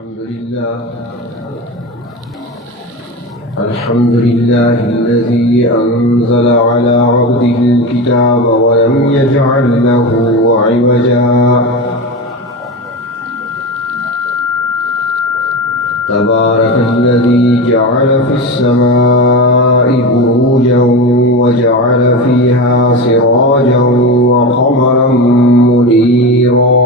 الحمد لله الذي أنزل على عبده الكتاب ولم يجعل له عوجا تبارك الذي جعل في السماء بروجا وجعل فيها سراجا وقمرا منيرا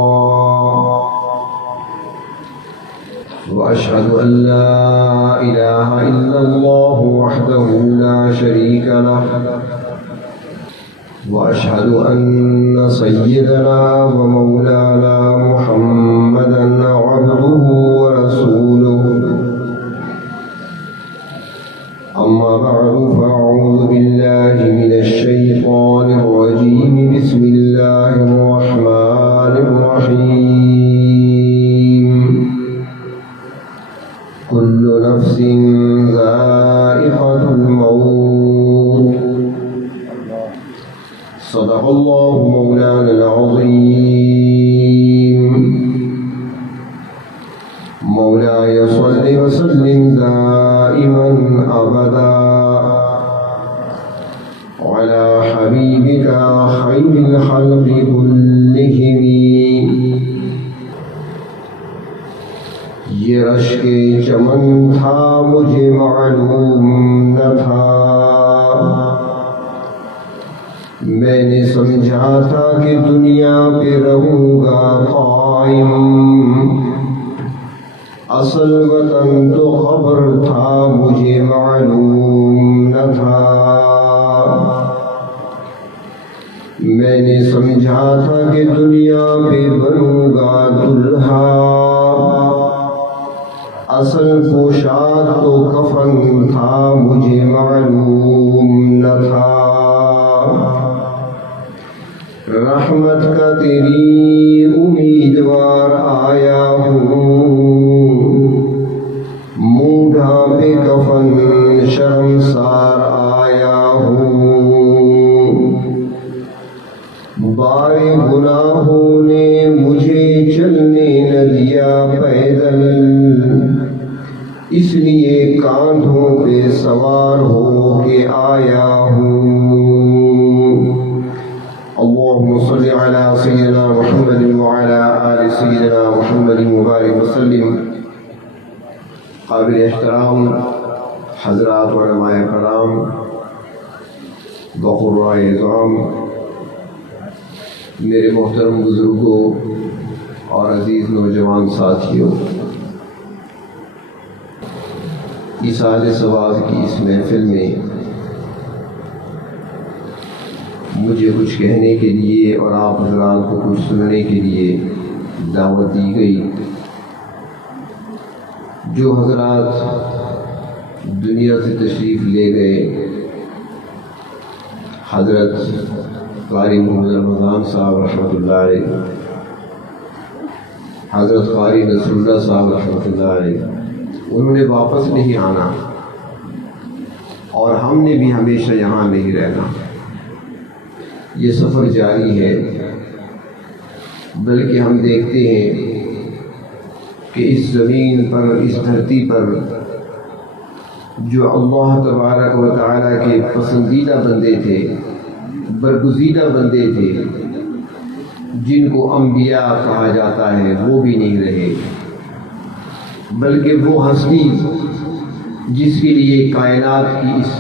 وأشهد أن لا إله إلا الله وحده لا شريك له وأشهد أن سيدنا ومولانا محمدا عبده ورسوله أما بعد فأعوذ بالله من الشيطان الرجيم بسم الله الرحمن الرحيم كل نفس ذائقة الموت صدق الله مولانا العظيم مولاي صل وسلم دائما أبدا على حبيبك خير الخلق كلهم یہ رشک چمن تھا مجھے معلوم نہ تھا میں نے سمجھا تھا کہ دنیا پہ رہوں گا قائم اصل وطن تو خبر تھا مجھے معلوم نہ تھا میں نے سمجھا تھا کہ دنیا پہ بنوں گا دلہا اصل پوشاک تو کفن تھا مجھے معلوم نہ تھا رحمت کا تیری امیدوار آیا ہوں منہ ڈھانپے کفن شرمسار آیا ہوں بارے گناہوں نے مجھے چلنے نہ دیا پیدل اس لیے کاندھوں پہ سوار ہو کے آیا ہوں اللهم صل على سيدنا محمد وعلى آل سيدنا محمد مبارك وسلم قابل احترام حضرات علماء کرام وقراء اعظام میرے محترم بزرگوں اور عزیز نوجوان ساتھیوں ایصال ثواب کی اس محفل میں مجھے کچھ کہنے کے لیے اور آپ حضرات کو کچھ سننے کے لیے دعوت دی گئی جو حضرات دنیا سے تشریف لے گئے حضرت قاری محمد رمضان صاحب رحمۃ اللہ علیہ حضرت قاری نصر اللہ صاحب رحمۃ اللہ علیہ انہوں نے واپس نہیں آنا اور ہم نے بھی ہمیشہ یہاں نہیں رہنا یہ سفر جاری ہے بلکہ ہم دیکھتے ہیں کہ اس زمین پر اس دھرتی پر جو اللہ تبارک و تعالیٰ کے پسندیدہ بندے تھے برگزیدہ بندے تھے جن کو انبیاء کہا جاتا ہے وہ بھی نہیں رہے بلکہ وہ ہستی جس کے لیے کائنات کے اس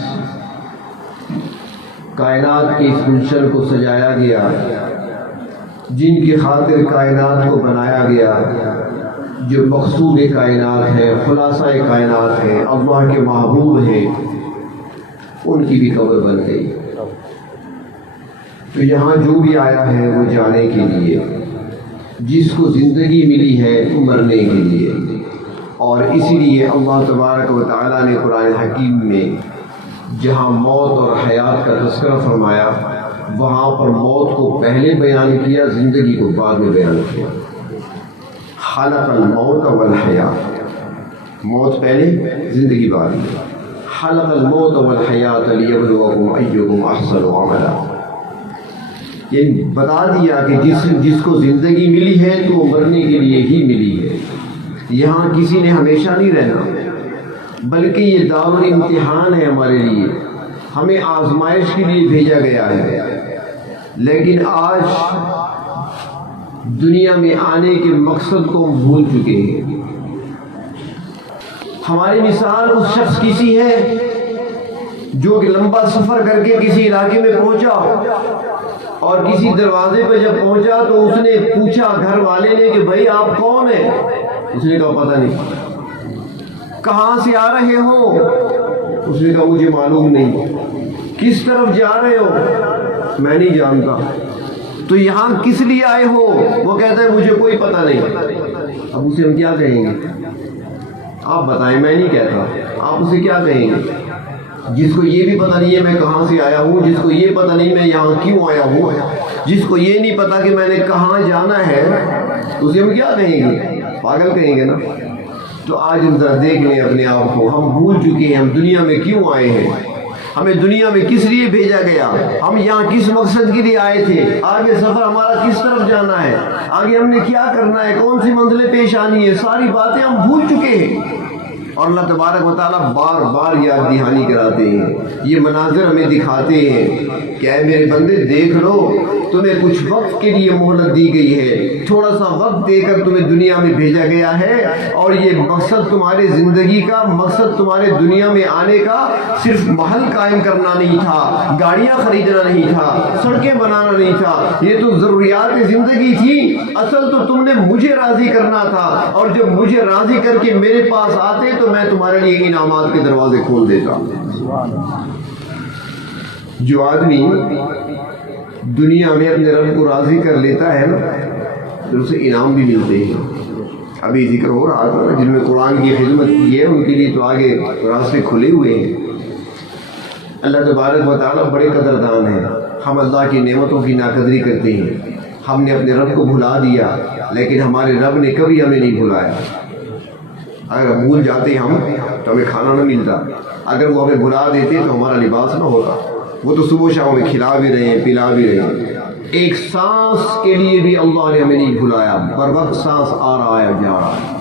گلشن کو سجایا گیا جن کی خاطر کائنات کو بنایا گیا جو مقصود کائنات ہے خلاصہ کائنات ہے اللہ کے محبوب ہیں ان کی بھی قبر بن گئی تو یہاں جو بھی آیا ہے وہ جانے کے لیے جس کو زندگی ملی ہے مرنے کے لیے اور اسی لیے اللہ تبارک و تعالیٰ نے قرآن حکیم میں جہاں موت اور حیات کا تذکرہ فرمایا وہاں پر موت کو پہلے بیان کیا زندگی کو بعد میں بیان کیا خلق الموت والحیات موت پہلے زندگی بعد میں خلق الموت والحیات لیبلوکم ایکم احسن عملا یہ بتا دیا کہ جس کو زندگی ملی ہے تو وہ مرنے کے لیے ہی ملی ہے یہاں کسی نے ہمیشہ نہیں رہنا، بلکہ یہ دارالامتحان ہے ہمارے لیے، ہمیں آزمائش کے لیے بھیجا گیا ہے۔ لیکن آج دنیا میں آنے کے مقصد کو ہم بھول چکے ہیں۔ ہماری مثال اس شخص کی سی ہے جو کہ لمبا سفر کر کے کسی علاقے میں پہنچا اور کسی دروازے پہ جب پہنچا تو اس نے پوچھا گھر والے نے کہ بھائی آپ کون ہیں؟ اس نے کہا پتہ نہیں۔ کہاں سے آ رہے ہو؟ اس نے کہا مجھے معلوم نہیں۔ کس طرف جا رہے ہو؟ میں نہیں جانتا۔ تو یہاں کس لیے آئے ہو؟ وہ کہتا ہے مجھے کوئی پتہ نہیں۔ اب اسے ہم کیا کہیں گے؟ آپ بتائیں، میں نہیں کہتا، آپ اسے کیا کہیں گے؟ جس کو یہ بھی پتہ نہیں ہے میں کہاں سے آیا ہوں، جس کو یہ پتہ نہیں میں یہاں کیوں آیا ہوں، جس کو یہ نہیں پتا کہ میں نے کہاں جانا ہے، اسے ہم کیا کہیں گے؟ پاگل کہیں گے نا۔ تو آج ہم ذرا دیکھ لیں اپنے آپ کو، ہم بھول چکے ہیں ہم دنیا میں کیوں آئے ہیں، ہمیں دنیا میں کس لیے بھیجا گیا، ہم یہاں کس مقصد کے لیے آئے تھے، آگے سفر ہمارا کس طرف جانا ہے، آگے ہم نے کیا کرنا ہے، کون سی منزلیں پیش آنی ہے، ساری باتیں ہم بھول چکے ہیں۔ اور اللہ تبارک و تعالیٰ بار بار یاد دہانی کراتے ہیں، یہ مناظر ہمیں دکھاتے ہیں کہ اے میرے بندے دیکھ لو، تمہیں کچھ وقت کے لیے مہلت دی گئی ہے، تھوڑا سا وقت دے کر تمہیں دنیا میں بھیجا گیا ہے، اور یہ مقصد تمہارے زندگی کا، مقصد تمہارے دنیا میں آنے کا صرف محل قائم کرنا نہیں تھا، گاڑیاں خریدنا نہیں تھا، سڑکیں بنانا نہیں تھا، یہ تو ضروریات زندگی تھی۔ اصل تو تم نے مجھے راضی کرنا تھا، اور جب مجھے راضی کر کے میرے پاس آتے تو میں تمہارے لیے انعامات کے دروازے کھول دیتا۔ جو آدمی دنیا میں اپنے رب کو راضی کر لیتا ہے نا، تو اسے انعام بھی ملتے ہیں۔ ابھی ذکر ہو رہا تھا جن میں قرآن کی خدمت کی ہے ان کے لیے تو آگے راستے کھلے ہوئے ہیں۔ اللہ تبارک و تعالیٰ بڑے قدردان ہیں۔ ہم اللہ کی نعمتوں کی ناقدری کرتے ہیں، ہم نے اپنے رب کو بھلا دیا، لیکن ہمارے رب نے کبھی ہمیں نہیں بھلایا۔ اگر بھول جاتے ہم تو ہمیں کھانا نہ ملتا، اگر وہ ہمیں بھلا دیتے تو ہمارا لباس نہ ہوتا۔ وہ تو صبح شام ہمیں کھلا بھی رہے ہیں، پلا بھی رہے ہیں۔ ایک سانس کے لیے بھی اللہ نے ہمیں نہیں بھلایا، بر وقت سانس آ رہا ہے جا رہا ہے،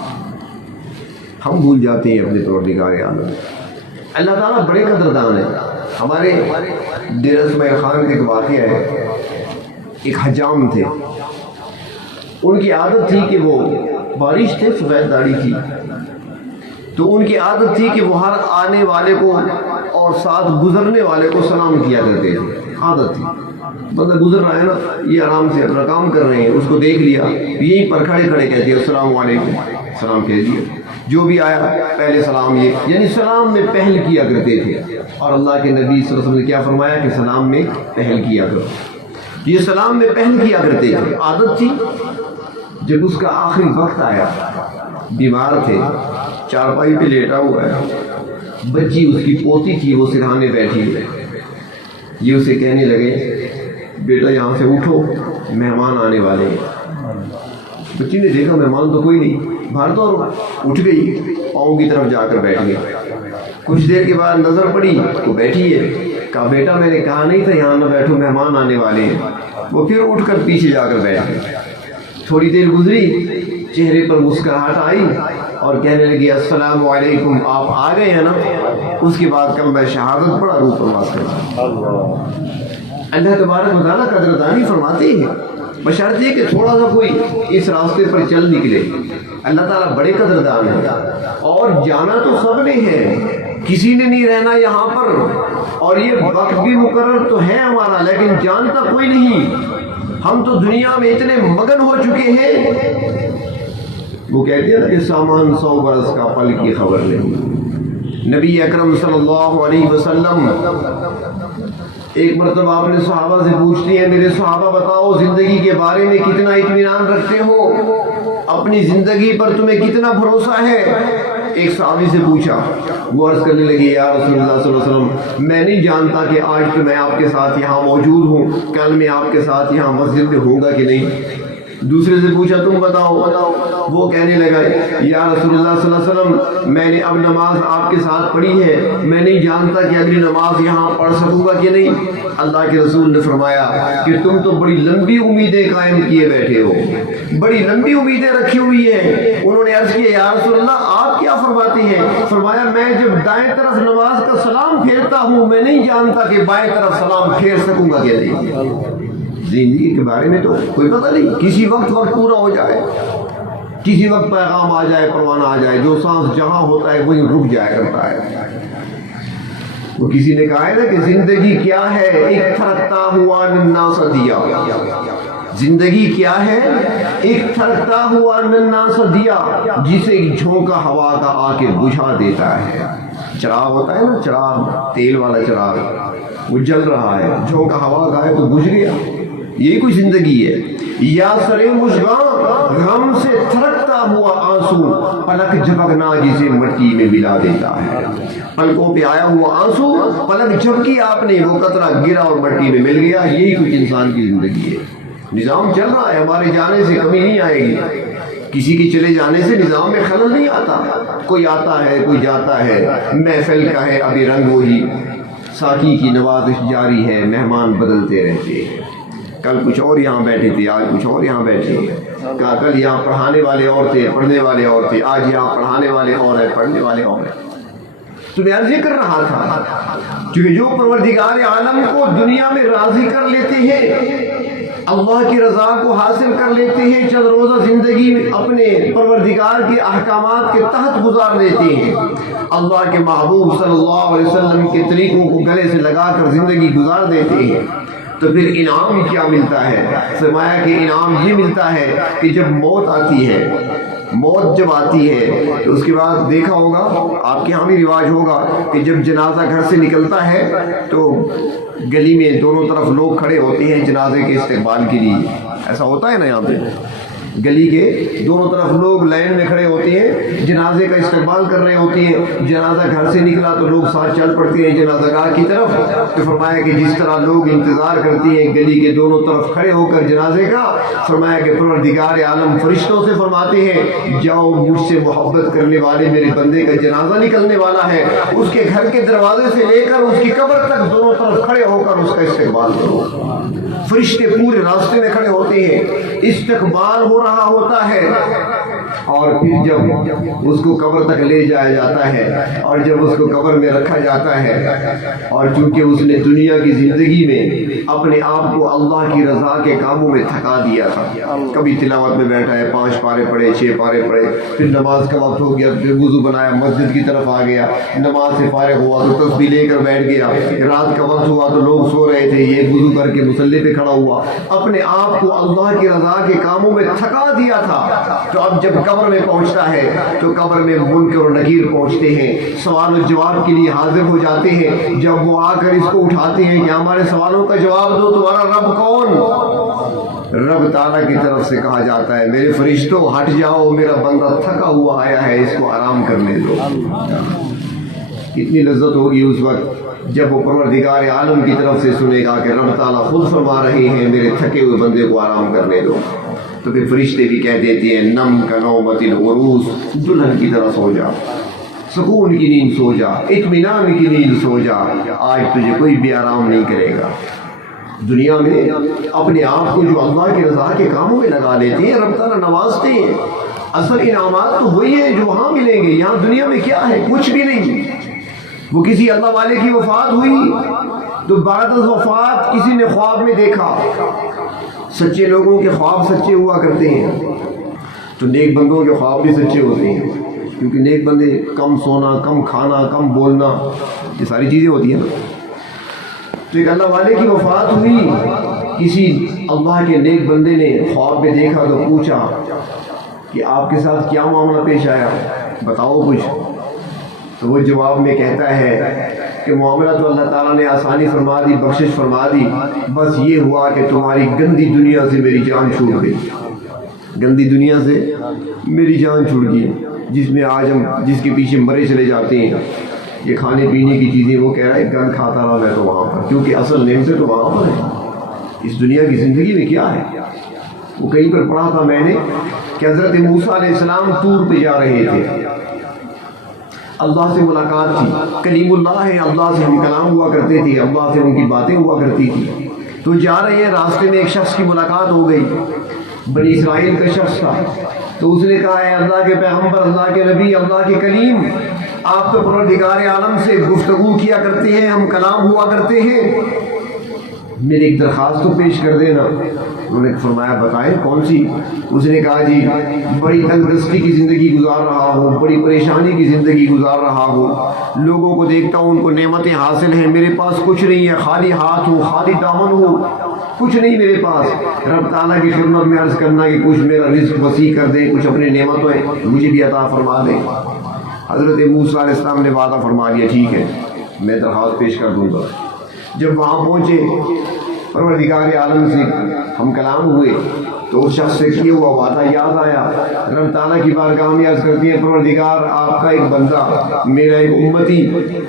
ہم بھول جاتے ہیں اپنے پروردگار عالم۔ اللہ تعالیٰ بڑے قدردان ہیں۔ ہمارے ڈیرہ اسماعیل خان کا ایک واقعہ ہے، ایک حجام تھے، ان کی عادت تھی کہ وہ بارش تھے، سفید داڑھی تھی، تو ان کی عادت تھی کہ وہ ہر آنے والے کو اور ساتھ گزرنے والے کو سلام کیا کرتے تھے، عادت تھی۔ بندہ گزر رہا ہے نا، یہ آرام سے اپنا کام کر رہے ہیں، اس کو دیکھ لیا، یہیں پر کھڑے کھڑے کہتے ہیں السلام علیکم، سلام کہہ دیا، جو بھی آیا پہلے سلام، یہ یعنی سلام میں پہل کیا کرتے تھے۔ اور اللہ کے نبی صلی اللہ علیہ وسلم نے کیا فرمایا کہ سلام میں پہل کیا کرو، یہ سلام میں پہل کیا کرتے تھے، عادت تھی۔ جب اس کا آخری وقت آیا، بیمار تھے، چارپائی پہ لیٹا ہوا ہے، بچی اس کی پوتی تھی وہ سرہانے بیٹھی ہے، یہ اسے کہنے لگے بیٹا یہاں سے اٹھو، مہمان آنے والے ہیں۔ بچی نے دیکھا مہمان تو کوئی نہیں، باہر تو اٹھ گئی، پاؤں کی طرف جا کر بیٹھ گئی۔ کچھ دیر کے بعد نظر پڑی تو بیٹھی ہے، کہا بیٹا میں نے کہا نہیں تھا یہاں نہ بیٹھو، مہمان آنے والے ہیں۔ وہ پھر اٹھ کر پیچھے جا کر بیٹھ گئی۔ تھوڑی دیر گزری، چہرے پر مسکراہٹ آئی اور کہنے لگی السلام علیکم، آپ آ گئے ہیں نا؟ اس کے بعد کلمہ شہادت پڑھا، روح پرواز کرا۔ اللہ تبارک و تعالیٰ قدردانی فرماتے ہیں، بشرطے کہ تھوڑا سا کوئی اس راستے پر چل نکلے۔ اللہ تعالیٰ بڑے قدردان ہیں، اور جانا تو سب نے ہے، کسی نے نہیں رہنا یہاں پر، اور یہ وقت بھی مقرر تو ہے ہمارا، لیکن جانتا کوئی نہیں۔ ہم تو دنیا میں اتنے مگن ہو چکے ہیں، وہ کہتے ہیں کہ سامان 100 برس کا پل کی خبر نہیں۔ نبی اکرم صلی اللہ علیہ وسلم ایک مرتبہ اپنے صحابہ سے پوچھتے ہیں میرے صحابہ بتاؤ زندگی کے بارے میں کتنا اطمینان رکھتے ہو، اپنی زندگی پر تمہیں کتنا بھروسہ ہے؟ ایک صحابی سے پوچھا، وہ عرض کرنے لگے یا رسول اللہ صلی اللہ علیہ وسلم میں نہیں جانتا کہ آج تو میں آپ کے ساتھ یہاں موجود ہوں، کل میں آپ کے ساتھ یہاں مسجد میں ہوں گا کہ نہیں۔ دوسرے سے پوچھا تم بتاؤ، وہ کہنے لگا یا رسول اللہ صلی اللہ علیہ وسلم میں نے اب نماز آپ کے ساتھ پڑھی ہے، میں نہیں جانتا کہ اگلی نماز یہاں پڑھ سکوں گا کہ نہیں۔ اللہ کے رسول نے فرمایا کہ تم تو بڑی لمبی امیدیں قائم کیے بیٹھے ہو، بڑی لمبی امیدیں رکھی ہوئی ہیں. انہوں نے عرض کیا یا رسول اللہ آپ کیا فرماتے ہیں؟ فرمایا میں جب دائیں طرف نماز کا سلام پھیرتا ہوں میں نہیں جانتا کہ بائیں طرف سلام پھیر سکوں گا کہ نہیں. زندگی کے بارے میں تو کوئی پتہ نہیں، کسی وقت پورا ہو جائے، کسی وقت پیغام آ جائے، پروانہ آ جائے، جو سانس جہاں ہوتا ہے وہیں رک جایا کرتا ہے. وہ کسی نے کہا ہے نا کہ زندگی کیا ہے، ایک تھرکتا ہوا ننا سا دیا. زندگی کیا ہے، ایک تھرکتا ہوا ننا سا دیا جسے ایک جھونکا ہوا کا آ کے بجھا دیتا ہے. چراغ ہوتا ہے نا، چراغ تیل والا چراغ، وہ جل رہا ہے، جھونکا ہوا کا ہے تو بجھ گیا. یہی کوئی زندگی ہے. یا سرے مشغاں غم سے تھرکتا ہوا آنسو پلک جھپکنا جسے مٹی میں ملا دیتا ہے. پلکوں پہ آیا ہوا آنسو پلک جھپکی آپ نے، وہ قطرہ گرا اور مٹی میں مل گیا. یہی کچھ انسان کی زندگی ہے. نظام چل رہا ہے، ہمارے جانے سے کمی نہیں آئے گی، کسی کے چلے جانے سے نظام میں خلل نہیں آتا. کوئی آتا ہے کوئی جاتا ہے، محفل کا ہے ابھی رنگ وہی، ساقی کی نوازش جاری ہے، مہمان بدلتے رہتے ہیں. کل کچھ اور یہاں بیٹھے تھے، آج کچھ اور یہاں بیٹھے ہیں. کل یہاں پڑھانے والے اور تھے، پڑھنے والے اور تھے، آج یہاں پڑھانے والے اور ہیں، پڑھنے والے اور ہیں. تو میں عرض یہ کر رہا تھا کہ جو پروردگار عالم کو دنیا میں راضی کر لیتے ہیں، اللہ کی رضا کو حاصل کر لیتے ہیں، چند روزہ زندگی اپنے پروردگار کے احکامات کے تحت گزار لیتے ہیں، اللہ کے محبوب صلی اللہ علیہ وسلم کے طریقوں کو گلے سے لگا کر زندگی گزار دیتے ہیں، تو پھر انعام کیا ملتا ہے؟ فرمایا کہ انعام یہ ملتا ہے کہ جب موت آتی ہے، موت جب آتی ہے تو اس کے بعد دیکھا ہوگا آپ کے یہاں بھی رواج ہوگا کہ جب جنازہ گھر سے نکلتا ہے تو گلی میں دونوں طرف لوگ کھڑے ہوتے ہیں جنازے کے استقبال کے لیے. ایسا ہوتا ہے نا، یہاں پہ گلی کے دونوں طرف لوگ لائن میں کھڑے ہوتے ہیں، جنازے کا استقبال کر رہے ہوتے ہیں. جنازہ گھر سے نکلا تو لوگ ساتھ چل پڑتے ہیں جنازہ گاہ کی طرف. تو فرمایا کہ جس طرح لوگ انتظار کرتے ہیں گلی کے دونوں طرف کھڑے ہو کر جنازے کا، فرمایا کہ پروردگار عالم فرشتوں سے فرماتے ہیں جاؤ مجھ سے محبت کرنے والے میرے بندے کا جنازہ نکلنے والا ہے، اس کے گھر کے دروازے سے لے کر اس کی قبر تک دونوں طرف کھڑے ہو کر اس کا استقبال کرو. فرشتے پورے راستے میں کھڑے ہوتے ہیں، استقبال ہو رہا ہوتا ہے، اور پھر جب اس کو قبر تک لے جایا جاتا ہے اور جب اس کو قبر میں رکھا جاتا ہے، اور چونکہ اس نے دنیا کی زندگی میں اپنے آپ کو اللہ کی رضا کے کاموں میں تھکا دیا تھا، کبھی تلاوت میں بیٹھا ہے 5 پارے پڑھے 6 پارے پڑھے، پھر نماز کا وقت ہو گیا، پھر وضو بنایا مسجد کی طرف آ گیا، نماز سے فارغ ہوا تو تسبیح لے کر بیٹھ گیا، رات کا وقت ہوا تو لوگ سو رہے تھے، یہ وضو کر کے مصلی پہ کھڑا ہوا، اپنے آپ کو اللہ کی رضا کے کاموں میں تھکا دیا تھا. تو اب جب قبر میں پہنچتا ہے تو قبر میں منکر اور نکیر پہنچتے ہیں، سوال و جواب کے لیے حاضر ہو جاتے ہیں. جب وہ آ کر اس کو اٹھاتے ہیں کہ ہمارے سوالوں کا جواب دو، تمہارا رب کون؟ رب تعالیٰ کی طرف سے کہا جاتا ہے میرے فرشتوں ہٹ جاؤ، میرا بندہ تھکا ہوا آیا ہے، اس کو آرام کرنے دو. کتنی لذت ہوگی اس وقت جب وہ پروردگار عالم کی طرف سے سنے گا کہ رب تعالیٰ خود فرما رہے ہیں میرے تھکے ہوئے بندے کو آرام کرنے دو. تو پھر فرشتے بھی کہہ دیتے ہیں نم کا نومت العروس، دلہن کی طرح سو جا، سکون کی نیند سو جا، اطمینان کی نیند سو جا، آج تجھے کوئی بھی آرام نہیں کرے گا. دنیا میں اپنے آپ کو جو اللہ کی رضا کے کاموں میں لگا لیتے ہیں رب تعالیٰ نوازتے ہیں. اصل انعامات تو وہی ہیں جو وہاں ملیں گے، یہاں دنیا میں کیا ہے؟ کچھ بھی نہیں. وہ کسی اللہ والے کی وفات ہوئی تو بعد از وفات کسی نے خواب میں دیکھا، سچے لوگوں کے خواب سچے ہوا کرتے ہیں تو نیک بندوں کے خواب بھی سچے ہوتے ہیں، کیونکہ نیک بندے کم سونا، کم کھانا، کم بولنا، یہ ساری چیزیں ہوتی ہیں نا. تو ایک اللہ والے کی وفات ہوئی، کسی اللہ کے نیک بندے نے خواب میں دیکھا تو پوچھا کہ آپ کے ساتھ کیا معاملہ پیش آیا، بتاؤ کچھ. تو وہ جواب میں کہتا ہے کہ معاملہ تو اللہ تعالیٰ نے آسانی فرما دی، بخشش فرما دی، بس یہ ہوا کہ تمہاری گندی دنیا سے میری جان چھوٹ گئی. گندی دنیا سے میری جان چھوٹ گئی، جس میں آج ہم جس کے پیچھے مرے چلے جاتے ہیں. یہ کھانے پینے کی چیزیں وہ کہہ رہا ہے گند کھاتا رہا میں تو وہاں پر، کیونکہ اصل نعمتیں تو وہاں پر ہے. اس دنیا کی زندگی میں کیا ہے؟ وہ کہیں پر پڑھا تھا میں نے کہ حضرت موسیٰ علیہ السلام طور پہ جا رہے تھے، اللہ سے ملاقات تھی، کلیم اللہ ہے، اللہ سے ہم کلام ہوا کرتے تھے، اللہ سے ان کی باتیں ہوا کرتی تھی. تو جا رہے ہیں، راستے میں ایک شخص کی ملاقات ہو گئی. بنی اسرائیل کا شخص تھا، تو اس نے کہا ہے اللہ کے پیغمبر، اللہ کے نبی، اللہ کے کلیم، آپ تو پروردگار عالم سے گفتگو کیا کرتے ہیں، ہم کلام ہوا کرتے ہیں، میری ایک درخواست تو پیش کر دینا۔ انہوں نے فرمایا بتائیں کون سی؟ اس نے کہا جی بڑی تنگ دستی کی زندگی گزار رہا ہوں، بڑی پریشانی کی زندگی گزار رہا ہوں، لوگوں کو دیکھتا ہوں ان کو نعمتیں حاصل ہیں، میرے پاس کچھ نہیں ہے، خالی ہاتھ ہوں، خالی دامن ہوں، کچھ نہیں میرے پاس۔ رب تعالیٰ کی خدمت میں عرض کرنا کہ کچھ میرا رزق وسیع کر دیں، کچھ اپنے نعمتیں مجھے بھی عطا فرما دیں۔ حضرت موسیٰ علیہ السلام نے وعدہ فرما لیا، ٹھیک ہے میں درخواست پیش کر دوں گا۔ جب وہاں پہنچے، پروردگار عالم سے ہم کلام ہوئے، تو اس شخص سے کیا ہوا وعدہ یاد آیا۔ رب تعالیٰ کی بارگاہ میں عرض کرتی ہے پروردگار آپ کا ایک بندہ، میرا ایک امتی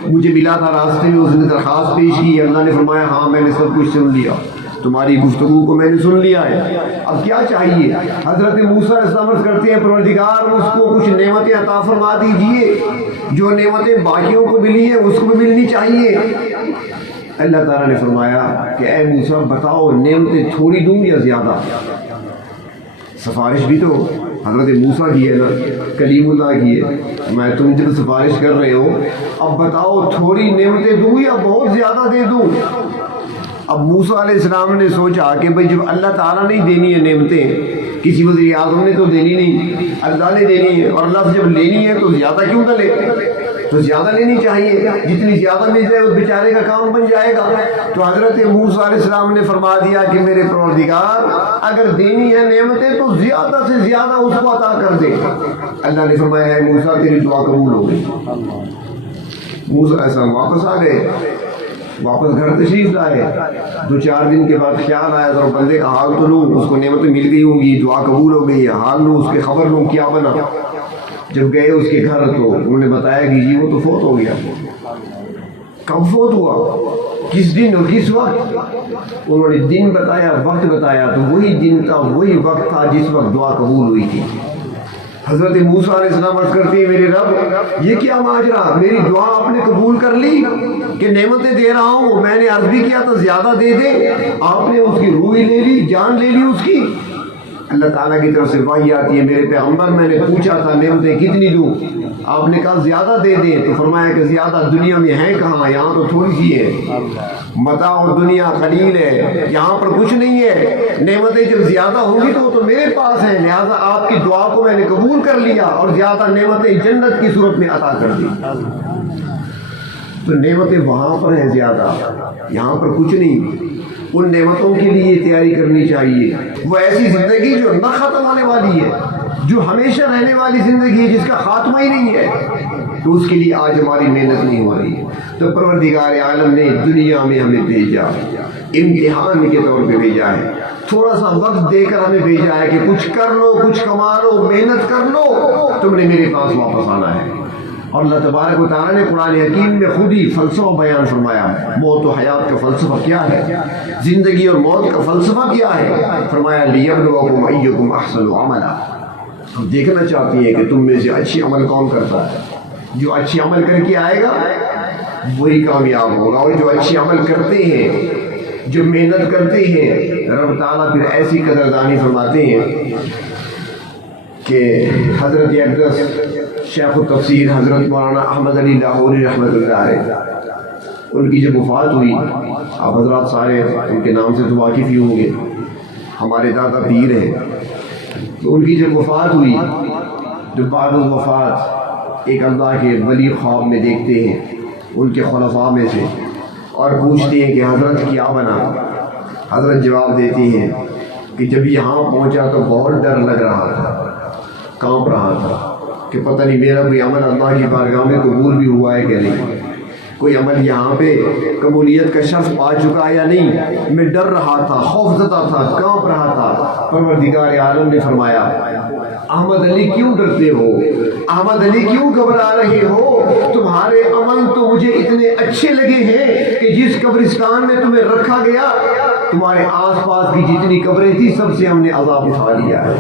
مجھے ملا تھا راستے میں، اس نے درخواست پیش کی، اللہ نے فرمایا ہاں میں نے سب کچھ سن لیا، تمہاری گفتگو کو میں نے سن لیا ہے، اب کیا چاہیے؟ حضرت موسیٰ علیہ السلام عرض کرتے ہیں پروردگار اس کو کچھ نعمتیں عطا فرما دیجیے، جو نعمتیں باقیوں کو ملی ہیں اس کو بھی ملنی چاہیے۔ اللہ تعالیٰ نے فرمایا کہ اے موسیٰ بتاؤ نعمتیں تھوڑی دوں یا زیادہ؟ سفارش بھی تو حضرت موسیٰ کی ہے نا، کلیم اللہ کی ہے، میں تم جب سفارش کر رہے ہو اب بتاؤ تھوڑی نعمتیں دوں یا بہت زیادہ دے دوں؟ اب موسیٰ علیہ السلام نے سوچا کہ بھئی جب اللہ تعالیٰ نے دینی ہے نعمتیں، کسی وزیر اعظم نے تو دینی نہیں، اللہ نے دینی ہے، اور اللہ سے جب لینی ہے تو زیادہ کیوں نہ لے، تو زیادہ لینی چاہیے، جتنی زیادہ مل جائے اس بیچارے کا کام بن جائے گا۔ تو حضرت موسیٰ علیہ السلام نے فرما دیا کہ میرے پروردگار اگر دینی ہے نعمتیں تو زیادہ سے زیادہ اس کو عطا کر دے۔ اللہ نے فرمایا ہے موسیٰ تیری دعا قبول ہو گئی۔ موسیٰ علیہ السلام واپس آ گئے، واپس گھر تشریف لائے۔ 2-4 دن کے بعد خیال آیا ذرا بندے کا حال تو لوں، اس کو نعمتیں مل گئی ہوں گی، دعا قبول ہو گئی ہے، حال لوں، اس کی خبر لوں کیا بنا۔ جب گئے اس کے گھر تو انہوں نے بتایا کہ جی وہ تو فوت ہو گیا۔ کب فوت ہوا، کس دن اور کس وقت؟ انہوں نے دن بتایا، وقت بتایا، تو وہی دن تھا، وہی وقت تھا جس وقت دعا قبول ہوئی تھی۔ حضرت موسیٰ علیہ السلام عرض کرتے ہیں میرے رب یہ کیا ماجرا، میری دعا آپ نے قبول کر لی کہ نعمتیں دے رہا ہوں، میں نے عرض بھی کیا تھا زیادہ دے دے، آپ نے اس کی روح لے لی، جان لے لی اس کی۔ اللہ تعالیٰ کی طرف سے وحی آتی ہے میرے پیغمبر میں نے پوچھا تھا نعمتیں کتنی دوں، آپ نے کہا زیادہ دے دیں، تو فرمایا کہ زیادہ دنیا میں ہے کہاں، یہاں تو تھوڑی سی ہے، متاع دنیا قلیل ہے، یہاں پر کچھ نہیں ہے، نعمتیں جب زیادہ ہوں گی تو وہ تو میرے پاس ہیں، لہٰذا آپ کی دعا کو میں نے قبول کر لیا اور زیادہ نعمتیں جنت کی صورت میں عطا کر دی۔ تو نعمتیں وہاں پر ہیں زیادہ، یہاں پر کچھ نہیں۔ ان نعمتوں کے لیے تیاری کرنی چاہیے، وہ ایسی زندگی جو نہ ختم ہونے والی ہے، جو ہمیشہ رہنے والی زندگی ہے، جس کا خاتمہ ہی نہیں ہے، تو اس کے لیے آج ہماری محنت نہیں ہو رہی ہے۔ تو پروردگار عالم نے دنیا میں ہمیں بھیجا، امتحان کے طور پہ بھیجا ہے، تھوڑا سا وقت دے کر ہمیں بھیجا ہے کہ کچھ کر لو، کچھ کما لو، محنت کر لو، تم نے میرے پاس واپس آنا ہے۔ اور اللہ تبارک و تعالیٰ نے قرآن حکیم میں خود ہی فلسفہ بیان فرمایا ہے، موت و حیات کا فلسفہ کیا ہے، زندگی اور موت کا فلسفہ کیا ہے، فرمایا لیبلوکم ایکم احسن عملا، ہم دیکھنا چاہتے ہیں کہ تم میں سے اچھی عمل کون کرتا ہے، جو اچھی عمل کر کے آئے گا وہی کامیاب ہوگا، اور جو اچھی عمل کرتے ہیں، جو محنت کرتے ہیں، رب تعالیٰ پھر ایسی قدردانی فرماتے ہیں کہ حضرت اقدس شیخ التفسیر حضرت مولانا احمد علی لاہوری رحمۃ اللہ علیہ، ان کی جب وفات ہوئی، آپ حضرات سارے ان کے نام سے تو واقف ہی ہوں گے، ہمارے دادا پیر ہیں، تو ان کی جب وفات ہوئی تو بعد الوفات ایک اللہ کے ولی خواب میں دیکھتے ہیں ان کے خلفاء میں سے، اور پوچھتے ہیں کہ حضرت کیا بنا؟ حضرت جواب دیتی ہیں کہ جب یہاں پہنچا تو بہت ڈر لگ رہا تھا، کانپ رہا تھا کہ پتہ نہیں میرا کوئی عمل اللہ کی بارگاہ میں قبول بھی ہوا ہے کہ نہیں، کوئی عمل یہاں پہ قبولیت کا شرف پا چکا ہے یا نہیں، میں ڈر رہا تھا، خوف زدہ تھا، کانپ رہا تھا۔ پروردگار عالم نے فرمایا احمد علی کیوں ڈرتے ہو، احمد علی کیوں گھبرا رہے ہو، تمہارے عمل تو مجھے اتنے اچھے لگے ہیں کہ جس قبرستان میں تمہیں رکھا گیا تمہارے آس پاس کی جتنی قبریں تھی سب سے ہم نے عذاب اٹھا لیا ہے۔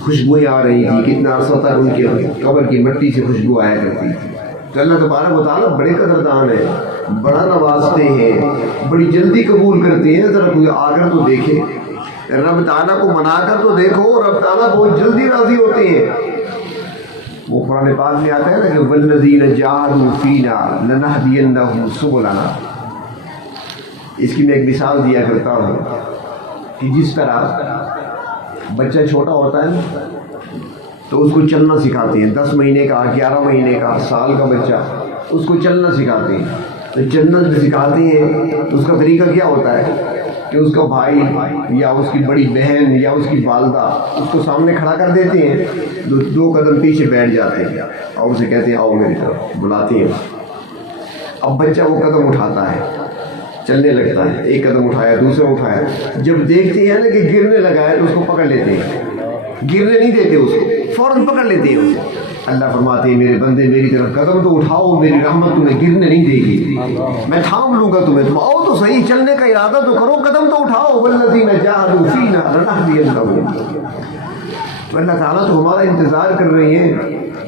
خوشبوئیں آ رہی تھی، کتنا عرصہ تک ان کے قبر کی مٹی سے خوشبو آیا کرتی تھی۔ تو اللہ تبارک و تعالیٰ بڑے قدردان ہیں، بڑا نوازتے ہیں، بڑی جلدی قبول کرتے ہیں۔ ذرا کوئی آ کر تو دیکھے رب تعالیٰ کو منا کر تو دیکھو، رب تعالیٰ بہت جلدی راضی ہوتے ہیں۔ وہ قرآن پاک میں آتا ہے نا کہ والذین جاہدوا فینا لنہدینہم سبلنا۔ اس کی میں ایک مثال دیا کرتا ہوں کہ جس طرح بچہ چھوٹا ہوتا ہے نا تو اس کو چلنا سکھاتے ہیں، 10 مہینے کا، 11 مہینے کا، سال کا بچہ، اس کو چلنا سکھاتے ہیں۔ تو چلنا سکھاتے ہیں تو اس کا طریقہ کیا ہوتا ہے کہ اس کا بھائی یا اس کی بڑی بہن یا اس کی والدہ اس کو سامنے کھڑا کر دیتے ہیں، 2 قدم پیچھے بیٹھ جاتے ہیں اور اسے کہتے ہیں آؤ میری طرف، بلاتے ہیں۔ اب بچہ وہ قدم اٹھاتا ہے، چلنے لگتا ہے، 1 قدم اٹھایا، دوسرا اٹھایا، جب دیکھتے ہیں نا کہ گرنے لگا ہے تو اس کو پکڑ لیتے ہیں، گرنے نہیں دیتے اس کو، فوراً پکڑ لیتے ہیں اسے۔ اللہ فرماتے ہیں میرے بندے میری طرف قدم تو اٹھاؤ، میری رحمت تمہیں گرنے نہیں دے گی، میں تھام لوں گا تمہیں، تم آؤ تو صحیح، چلنے کا ارادہ تو کرو، قدم تو اٹھاؤ۔ والذین جاہدوا فینا لنہدینہم۔ تو اللہ تعالیٰ تو ہمارا انتظار کر رہی ہیں۔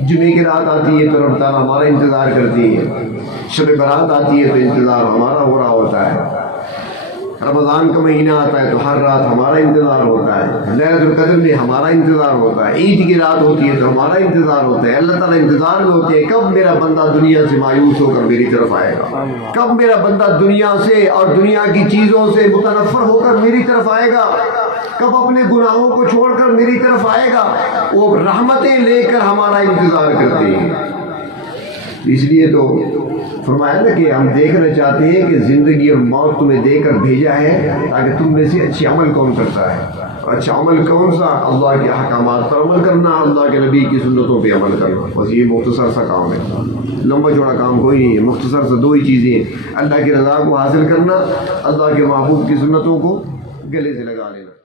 جمعے کی رات آتی ہے تو رب تعالیٰ ہمارا انتظار کرتی ہے، شب برات آتی ہے تو انتظار ہمارا ہو رہا ہوتا ہے، رمضان کا مہینہ آتا ہے تو ہر رات ہمارا انتظار ہوتا ہے، لیلۃ القدر میں ہمارا انتظار ہوتا ہے، عید کی رات ہوتی ہے تو ہمارا انتظار ہوتا ہے۔ اللہ تعالیٰ انتظار میں ہوتے ہیں کب میرا بندہ دنیا سے مایوس ہو کر میری طرف آئے گا، کب میرا بندہ دنیا سے اور دنیا کی چیزوں سے متنفر ہو کر میری طرف آئے گا، کب اپنے گناہوں کو چھوڑ کر میری طرف آئے گا۔ وہ رحمتیں لے کر ہمارا انتظار کرتے ہیں۔ اس لیے تو فرمایا نا کہ ہم دیکھنا چاہتے ہیں کہ زندگی اور موت تمہیں دے کر بھیجا ہے تاکہ تم میں سے اچھے عمل کون کرتا ہے، اچھا عمل کون سا، اللہ کے احکامات پر عمل کرنا، اللہ کے نبی کی سنتوں پہ عمل کرنا۔ بس یہ مختصر سا کام ہے، لمبا چوڑا کام کوئی نہیں ہے، مختصر سے 2 ہی چیزیں ہیں، اللہ کی رضا کو حاصل کرنا، اللہ کے محبوب کی سنتوں کو گلے سے لگا لینا۔